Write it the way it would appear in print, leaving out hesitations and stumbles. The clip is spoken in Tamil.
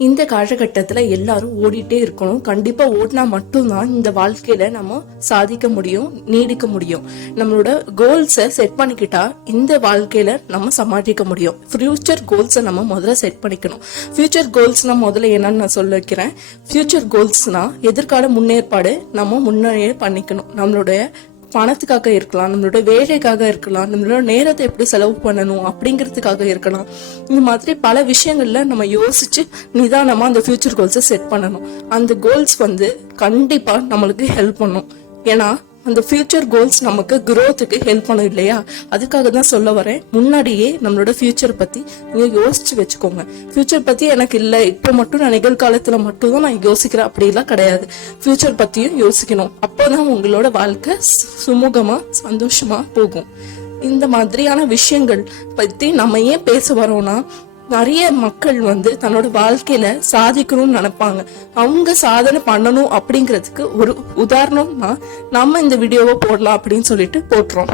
இந்த காலகட்டத்துல எல்லாரும் ஓடிட்டே இருக்கணும். கண்டிப்பா ஓடினா மட்டும்தான் இந்த வாழ்க்கையில நம்ம சாதிக்க முடியும், நீடிக்க முடியும். நம்மளோட கோல்ஸை செட் பண்ணிக்கிட்டா இந்த வாழ்க்கையில நம்ம சமாளிக்க முடியும். ஃபியூச்சர் கோல்ஸை நம்ம முதல்ல செட் பண்ணிக்கணும். ஃபியூச்சர் கோல்ஸ்னா முதல்ல என்னன்னு நான் சொல்ல வைக்கிறேன். ஃபியூச்சர் கோல்ஸ்னா எதிர்கால முன்னேற்பாடு நம்ம முன்னே பண்ணிக்கணும். நம்மளுடைய பணத்துக்காக இருக்கலாம், நம்மளோட வேலைக்காக இருக்கலாம், நம்மளோட நேரத்தை எப்படி செலவு பண்ணணும் அப்படிங்கிறதுக்காக இருக்கலாம். இந்த மாதிரி பல விஷயங்கள்ல நம்ம யோசிச்சு நிதானமா அந்த ஃபியூச்சர் கோல்ஸை செட் பண்ணணும். அந்த கோல்ஸ் கண்டிப்பா நம்மளுக்கு ஹெல்ப் பண்ணும். ஏன்னா அந்த ஃபியூச்சர் கோல்ஸ் நமக்கு growthக்கு ஹெல்ப் பண்ணும் இல்லையா? அதுக்காக தான் சொல்ல வரேன். முன்னாடியே நம்மளோட ஃபியூச்சர் பத்தி நீங்க யோசிச்சு வச்சுக்கோங்க. ஃபியூச்சர் பத்தி எனக்கு இல்ல, இப்ப மட்டும் நான் நிகழ்காலத்துல மட்டும் தான் நான் யோசிக்கிறேன் அப்படிலாம் கிடையாது. ஃபியூச்சர் பத்தியும் யோசிக்கணும். அப்போதான் உங்களோட வாழ்க்கை சுமூகமா சந்தோஷமா போகும். இந்த மாதிரியான விஷயங்கள் பத்தி நம்ம ஏன் பேச வரோம்னா, நிறைய மக்கள் தன்னோட வாழ்க்கையில சாதிக்கணும்னு நினைப்பாங்க. அவங்க சாதனை பண்ணணும் அப்படிங்கிறதுக்கு ஒரு உதாரணமா நம்ம இந்த வீடியோவை போடலாம் அப்படின்னு சொல்லிட்டு போட்டுறோம்.